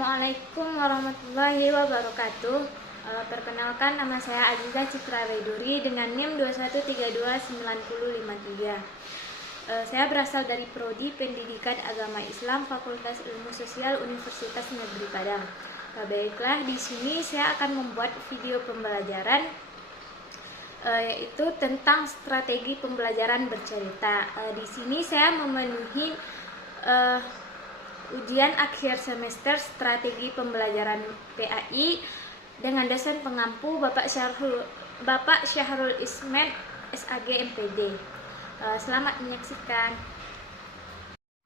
Assalamualaikum warahmatullahi wabarakatuh. Perkenalkan, nama saya Aziza Citra Reduri dengan NIM 21329053. Saya berasal dari Prodi Pendidikan Agama Islam Fakultas Ilmu Sosial Universitas Negeri Padang. Baiklah, di sini saya akan membuat video pembelajaran yaitu tentang strategi pembelajaran bercerita. Di sini saya memenuhi ujian akhir semester strategi pembelajaran PAI dengan dosen pengampu Bapak Syahrul Ismet SAG MPD. Selamat menyaksikan.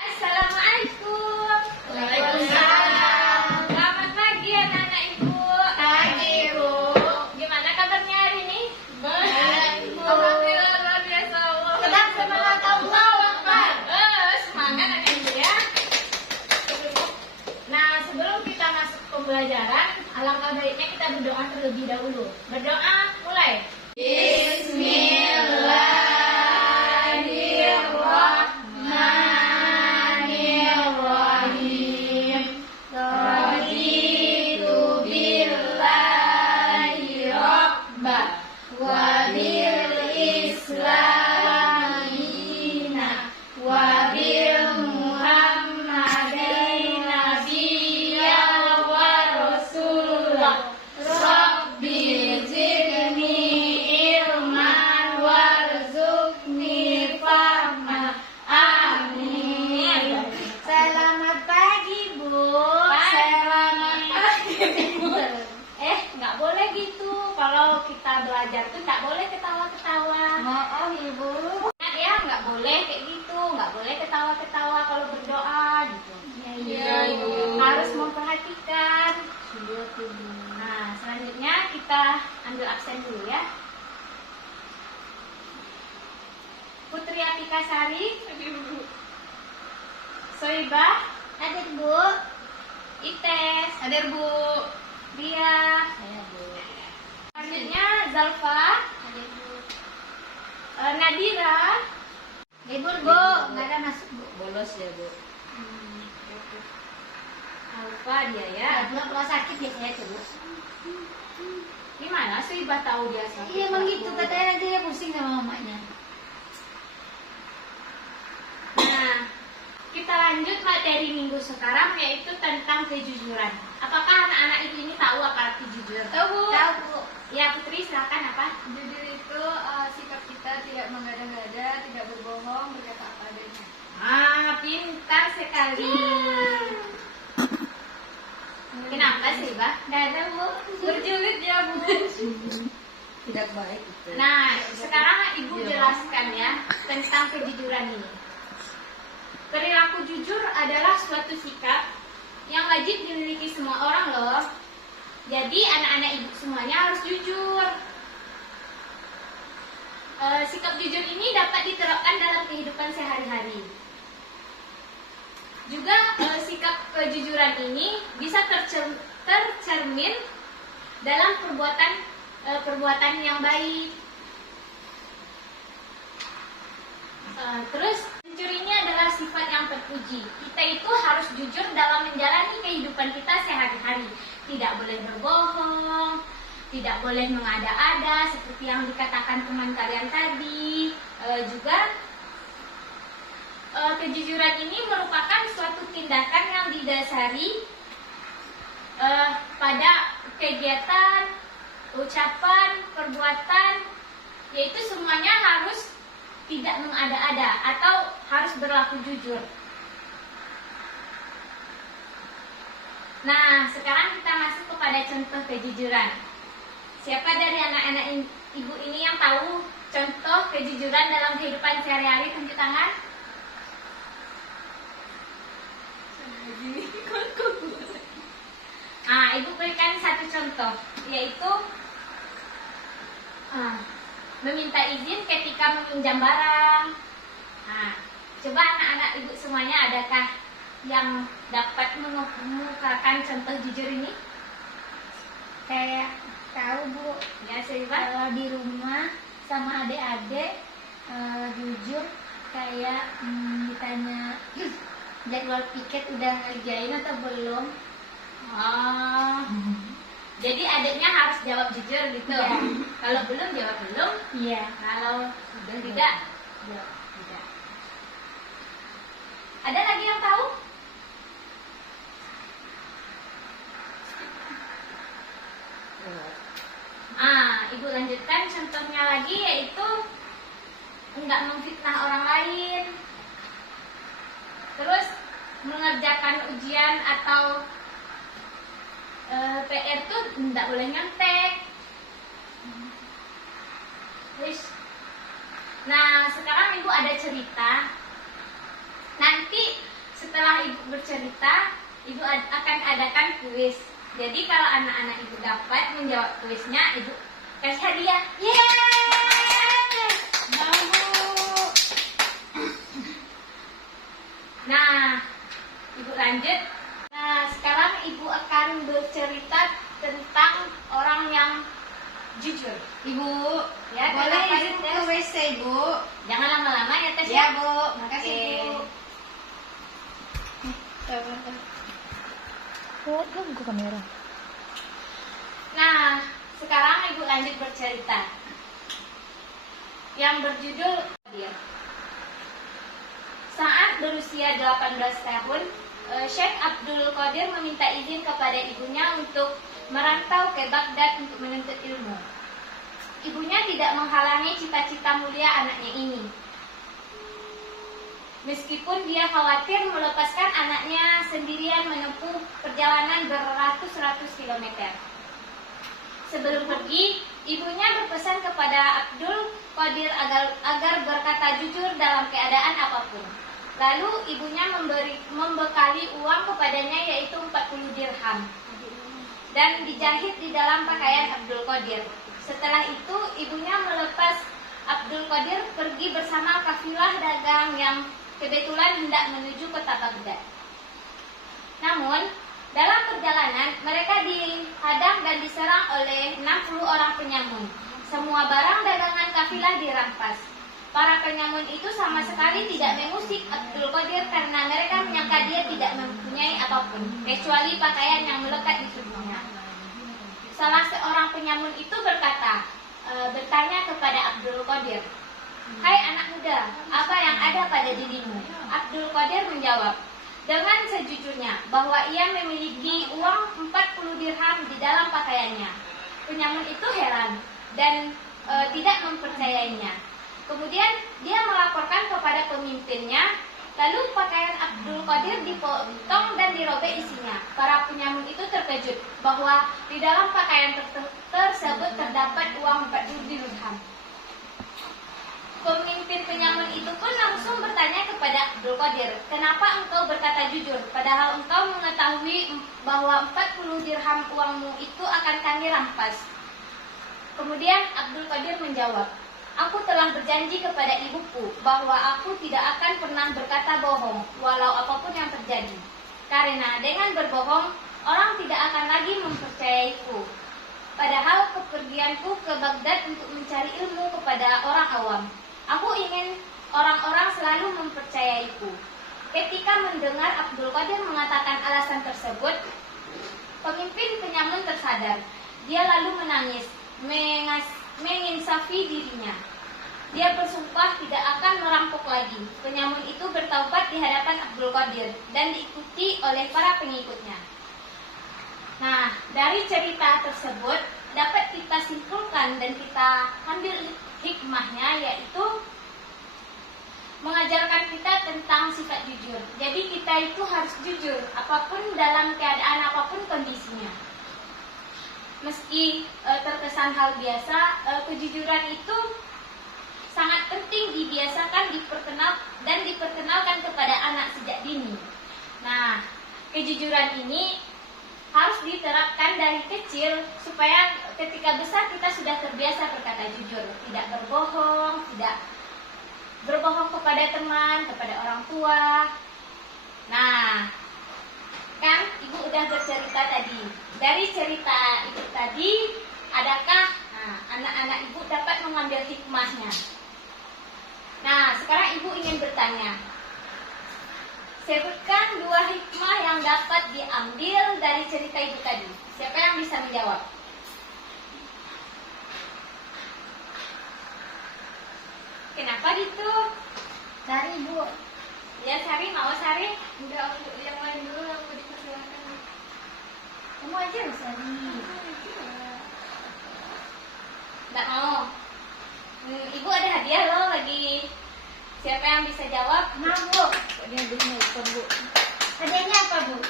Assalamualaikum. Waalaikumsalam. Selamat pagi anak-anak Ibu. Pagi, Bu. Gimana kabarnya hari ini? Baik, Bu. Alhamdulillah, luar biasa. Tetap semangat, Allahu Akbar. Semangat anak Ibu ya. Nah, sebelum kita masuk pembelajaran, alangkah baiknya kita berdoa terlebih dahulu. Berdoa, mulai. Bismillahirrahmanirrahim. Raditu billahi rabba wa bil islamina wa bil muhammadin nabiyya wa rasulah. Rabbi zidni ilman warzuqni fahma. Amin. Selamat pagi, Bu. Selamat pagi, Bu. Nggak boleh gitu. Kalau kita belajar tuh nggak boleh ketawa-ketawa. Maaf, Ibu. Ingat ya, nggak boleh kayak gitu. Nggak boleh ketawa-ketawa kalau berdoa gitu. Iya, Ibu. Harus memperhatikan. Iya, Ibu. Nah, selanjutnya kita ambil absen dulu ya. Putri Atika Sari, Soibah, Hadir, Bu. Ites, Hadir, Bu. Ria. Saya, Bu. Selanjutnya Zalfa, Hadir, Bu. Nadira. Libur, Bu. Nggak ada masuk, Bu. Bolos ya, Bu. Alfa dia ya. Kalau sakit biasanya tuh, Bu. Gimana Soibah tahu dia sakit? Iya, emang gitu. Katanya nanti dia pusing sama mamanya. Nah, kita lanjut materi minggu sekarang yaitu tentang kejujuran. Apakah anak-anak ibu ini tahu apa arti jujur? Tahu, Bu. Tahu, Bu. Ya, Putri silakan apa? Jujur itu sikap kita tidak mengada-ngada, tidak berbohong, berkata apa adanya. Pintar sekali. Kenapa sih, Bah? Nggak ada, Bu. Berjulid ya, Bu. Tidak baik itu. Nah, sekarang Ibu jelaskan ya tentang kejujuran ini. Perilaku jujur adalah suatu sikap yang wajib dimiliki semua orang loh. Jadi anak-anak Ibu semuanya harus jujur. Sikap jujur ini dapat diterapkan dalam kehidupan sehari-hari. Juga sikap kejujuran ini bisa tercermin dalam perbuatan yang baik. Terus jujur ini adalah sifat yang terpuji. Kita itu harus jujur dalam menjalani kehidupan kita sehari-hari. Tidak boleh berbohong, tidak boleh mengada-ada seperti yang dikatakan teman kalian tadi. Juga kejujuran ini merupakan suatu tindakan yang didasari pada kegiatan, ucapan, perbuatan, yaitu semuanya harus tidak mengada-ada atau harus berlaku jujur. Nah, sekarang kita masuk kepada contoh kejujuran. Siapa dari anak-anak ibu ini yang tahu contoh kejujuran dalam kehidupan sehari-hari? Tunjuk tangan. Ibu berikan satu contoh, yaitu meminta izin ketika meminjam barang. Coba anak-anak ibu semuanya, adakah yang dapat mengemukakan contoh jujur ini? Kayak tahu, Bu. Ya, Soibah. Kalau di rumah sama adik-adik jujur kayak ditanya jadwal piket udah ngerjain atau belum, Oh. Jadi adiknya harus jawab jujur gitu. Iya. Kalau belum jawab belum. Iya. Kalau sudah tidak jawab tidak. Ada lagi yang tahu? Ibu lanjutkan contohnya lagi, yaitu enggak memfitnah orang lain, terus mengerjakan ujian atau PR tuh enggak boleh nyontek. Terus, nah sekarang ibu ada cerita. Nanti setelah ibu bercerita, ibu akan adakan kuis. Jadi kalau anak-anak ibu dapat menjawab kuisnya, ibu kasih hadiah. Yeay! Mau Bu. Nah, ibu lanjut. Nah, sekarang ibu akan bercerita tentang orang yang jujur. Ibu, Ya, boleh kenapa izin Tes? ke WC, Bu? Jangan lama-lama ya, Tes. Ya, Bu. Makasih, Oke. Bu. Belum ke kamera. Nah, sekarang ibu lanjut bercerita. Yang berjudul dia. Saat berusia 18 tahun, Syekh Abdul Qadir meminta izin kepada ibunya untuk merantau ke Baghdad untuk menuntut ilmu. Ibunya tidak menghalangi cita-cita mulia anaknya ini. Meskipun dia khawatir melepaskan anaknya sendirian menempuh perjalanan beratus-ratus kilometer. Sebelum pergi, ibunya berpesan kepada Abdul Qadir agar berkata jujur dalam keadaan apapun. Lalu ibunya membekali uang kepadanya, yaitu 40 dirham, dan dijahit di dalam pakaian Abdul Qadir. Setelah itu, ibunya melepas Abdul Qadir pergi bersama kafilah dagang yang kebetulan hendak menuju kota Baghdad. Namun, dalam perjalanan, mereka dihadang dan diserang oleh 60 orang penyamun. Semua barang dagangan kafilah dirampas. Para penyamun itu sama sekali tidak mengusik Abdul Qadir karena mereka menyangka dia tidak mempunyai apapun, kecuali pakaian yang melekat di tubuhnya. Salah seorang penyamun itu bertanya kepada Abdul Qadir, "Hai anak muda, apa yang ada pada dirimu?" Abdul Qadir menjawab dengan sejujurnya bahwa ia memiliki uang 40 dirham di dalam pakaiannya. Penyamun itu heran dan tidak mempercayainya. Kemudian dia melaporkan kepada pemimpinnya. Lalu pakaian Abdul Qadir dipotong dan dirobek isinya. Para penyamun itu terkejut bahwa di dalam pakaian tersebut terdapat uang 40 dirham. Pemimpin penyamun itu pun langsung bertanya kepada Abdul Qadir, "Kenapa engkau berkata jujur, padahal engkau mengetahui bahwa 40 dirham uangmu itu akan kami rampas?" Kemudian Abdul Qadir menjawab, "Aku telah berjanji kepada ibuku bahwa aku tidak akan pernah berkata bohong, walau apapun yang terjadi. Karena dengan berbohong, orang tidak akan lagi mempercayaiku. Padahal kepergianku ke Baghdad untuk mencari ilmu kepada orang awam. Aku ingin orang-orang selalu mempercayaiku." Ketika mendengar Abdul Qadir mengatakan alasan tersebut, pemimpin penyamun tersadar. Dia lalu menangis, menginsafi dirinya. Dia bersumpah tidak akan merampok lagi. Penyamun itu bertaubat di hadapan Abdul Qadir dan diikuti oleh para pengikutnya. Nah, dari cerita tersebut dapat kita simpulkan dan kita ambil hikmahnya, yaitu mengajarkan kita tentang sifat jujur. Jadi kita itu harus jujur apapun dalam keadaan apapun kondisinya. Meski terkesan hal biasa, kejujuran itu sangat penting dibiasakan, diperkenalkan kepada anak sejak dini. Nah, kejujuran ini harus diterapkan dari kecil supaya ketika besar kita sudah terbiasa berkata jujur, tidak berbohong, tidak berbohong kepada teman, kepada orang tua. Nah, kan ibu udah bercerita tadi. Dari cerita ibu tadi, adakah anak-anak ibu dapat mengambil hikmahnya? Nah, sekarang ibu ingin bertanya, Sebutkan 2 hikmah yang dapat diambil dari cerita ibu tadi. Siapa yang bisa menjawab? Kenapa gitu? Dari Bu. Ya Sari, mau Sari? Enggak, aku yang lain dulu, aku dipersilakan. Kamu aja Sari. Nggak mau. Ibu ada hadiah loh lagi. Siapa yang bisa jawab? Mau Bu. Ini belum nelfon Bu. Hadiahnya apa Bu?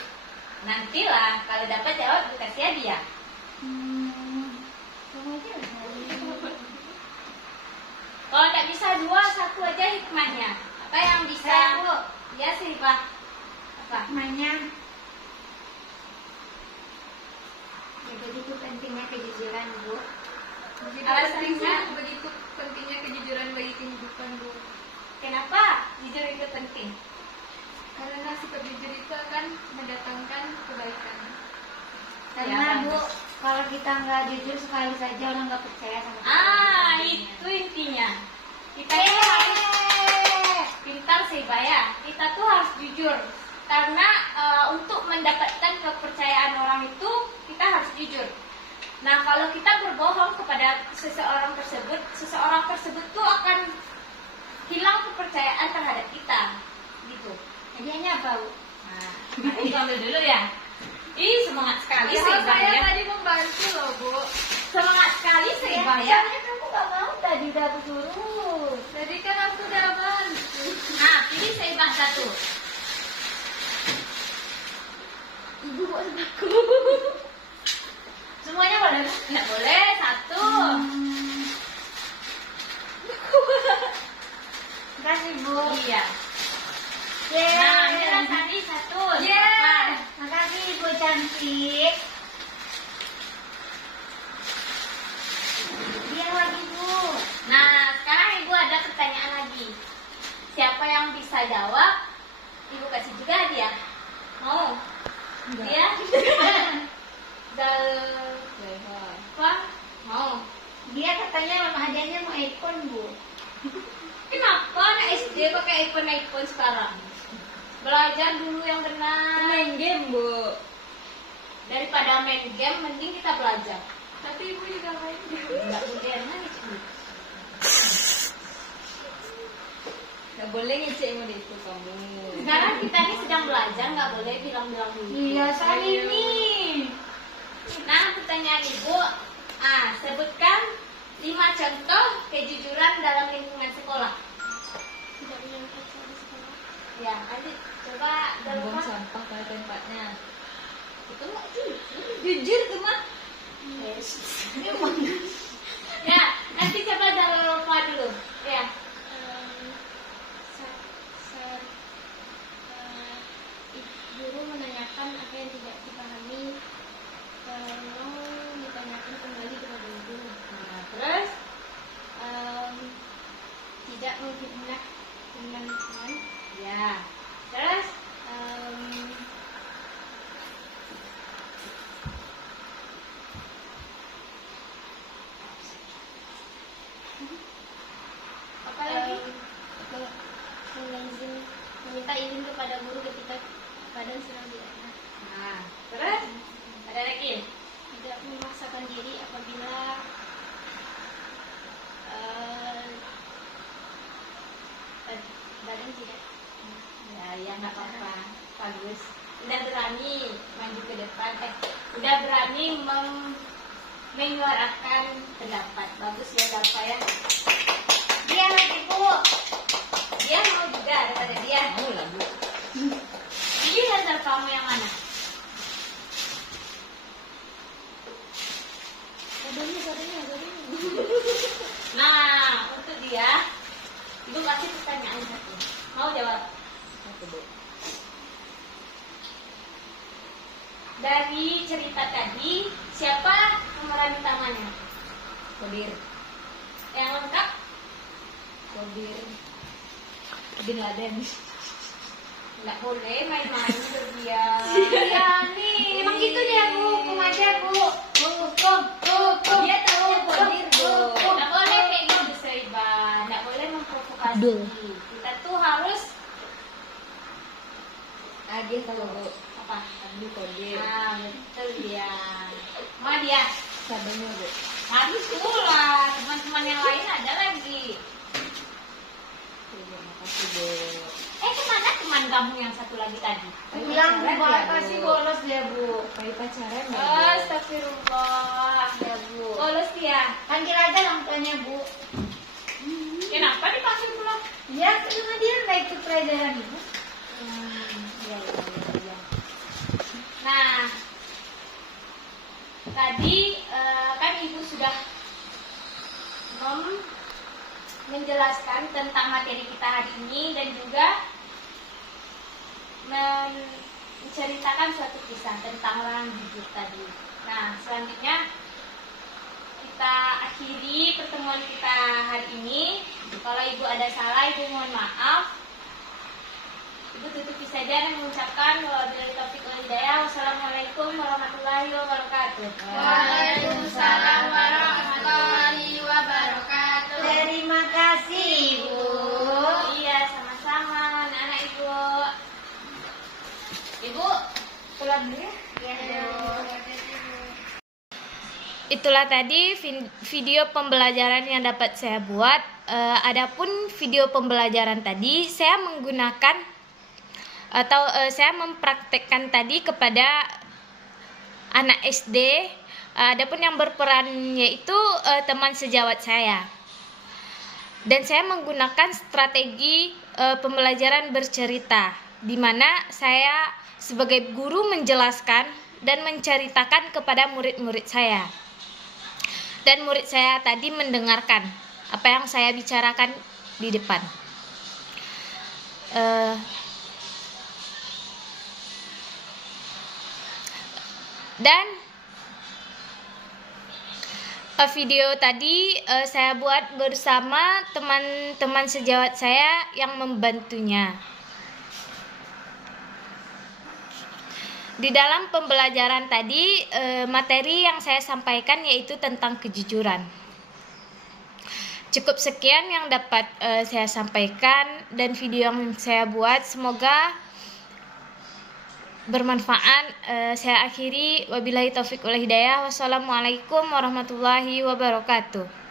Nantilah, kalau dapat jawab dikasih hadiah. Kamu aja Sari. Kalau nggak bisa 2, 1 aja hikmahnya. Apa yang bisa? Saya, Bu. Ya sih Pak. Apa? Hikmahnya ya, begitu pentingnya kejujuran Bu. Alasannya? Begitu pentingnya kejujuran bagi kehidupan, Bu. Kenapa jujur itu penting? Karena sikap jujur itu akan mendatangkan kebaikan. Karena Ya, Bu, kalau kita nggak jujur sekali saja orang nggak percaya sama kita. Itu intinya. Kita itu harus pintar sih, Pak ya. Kita tuh harus jujur. Karena untuk mendapatkan kepercayaan orang itu kita harus jujur. Nah, kalau kita berbohong kepada seseorang tersebut tuh akan hilang kepercayaan terhadap kita, gitu. Hadiahnya apa Bu? Nah, Ibu ambil dulu ya. Ih, semangat sekali sih, Ya, Bang saya ya. tadi membantu loh, Bu. Semangat sekali sih, Bang ya. Soalnya kamu nggak mau tadi udah aku suruh. Jadi kan aku udah bantu. Nah, pilih Saibah satu. Ibu buat aku. Semuanya boleh Bu? Nggak boleh, satu. Makasih Bu. Iya. Yeay. Nah, ambillah tadi satu. Yeay. Makasih Ibu cantik. Dia lagi Bu. Nah, sekarang Ibu ada pertanyaan lagi. Siapa yang bisa jawab, Ibu kasih juga hadiah. Mau? Dia? Apa? Mau? Dia katanya hadiahnya mau iPhone Bu. Kenapa anak SD pakai iPhone sekarang? Belajar dulu yang benar. Main game Bu. Daripada main game, mending kita belajar. Tapi Ibu juga main. Enggak boleh nangis. Gak boleh ngecek mau itu kamu. Sekarang kita ini sedang belajar, nggak boleh bilang-bilang dulu. Iya sekali ini. Nah, pertanyaan Ibu, sebutkan 5 contoh kejujuran dalam lingkungan sekolah. Tidak punya pacar di sekolah. Ya, lanjut. Coba Buang dalam sampah pada tempatnya. itu nggak jujur. Jujur tuh mah. Ya, nanti coba dalam apa dulu. Ya, Guru menanyakan apa yang tidak dipahami, tolong ditanyakan kembali kepada guru. nah, terus Tidak menghina teman-teman. ya, terus Apa lagi? Meminta izin kepada guru ketika keadaan sedang tidak enak. nah, terus ada lagi. Tidak memaksakan diri apabila badan tidak. Ya, nggak apa-apa, bagus. Udah berani maju ke depan, udah berani menyuarakan pendapat. Bagus ya, Dalfa ya. Dia lagi Bu. Dia mau juga daripada dia. Mau lah Bu. Ini dan Dalfa mau yang mana? Godongnya. Nah, untuk dia, Ibu kasih pertanyaan satu. Mau jawab? Satu Bu. Dari cerita tadi, siapa pemeran utamanya? Kodir. Yang lengkap? Kodir. Bin Laden. Nggak boleh main-main berdiam. Iya nih. Emang gitu dia Bu. Hukum aja Bu. Hukum. Dia tahu Kodir Bu. Nggak boleh kayak gitu, Saiba. Nggak boleh memprovokasi. Aduh. Kita tuh harus hadiah tahu. Apa? Ambil kode. Nah, betul dia. Mana dia? Sabunnya Bu. Habis pula. Teman-teman yang lain ada lagi. Terima kasih Bu. Kemana teman kamu yang satu lagi tadi? Pulang Bu, pasti bolos dia Bu. Kayak pacaran ya. Oh, astagfirullah. Ya Bu. Bolos dia. Panggil aja orang tuanya Bu. Kenapa dipanggil pula? Ya, karena dia nggak ikut pelajaran Ibu. Ya. Nah, tadi kan Ibu sudah menjelaskan tentang materi kita hari ini dan juga menceritakan suatu kisah tentang orang jujur tadi. Nah, selanjutnya kita akhiri pertemuan kita hari ini. Kalau Ibu ada salah, Ibu mohon maaf. Ibu tutupi saja dan mengucapkan wabillahi taufiq wal hidayah. Wassalamualaikum warahmatullahi wabarakatuh. Waalaikumsalam warahmatullahi wabarakatuh. Terima kasih Bu. Iya, sama-sama anak-anak Ibu. Ibu, pulang dulu ya. Itulah tadi video pembelajaran yang dapat saya buat. Adapun video pembelajaran tadi saya menggunakan atau saya mempraktekkan tadi kepada anak SD. Adapun yang berperan yaitu teman sejawat saya. Dan saya menggunakan strategi pembelajaran bercerita, di mana saya sebagai guru menjelaskan dan menceritakan kepada murid-murid saya. Dan murid saya tadi mendengarkan apa yang saya bicarakan di depan. Dan video tadi saya buat bersama teman-teman sejawat saya yang membantunya. Di dalam pembelajaran tadi, materi yang saya sampaikan yaitu tentang kejujuran. Cukup sekian yang dapat saya sampaikan dan video yang saya buat. Semoga bermanfaat. Saya akhiri. Wabillahi taufiq wal hidayah. Wassalamualaikum warahmatullahi wabarakatuh.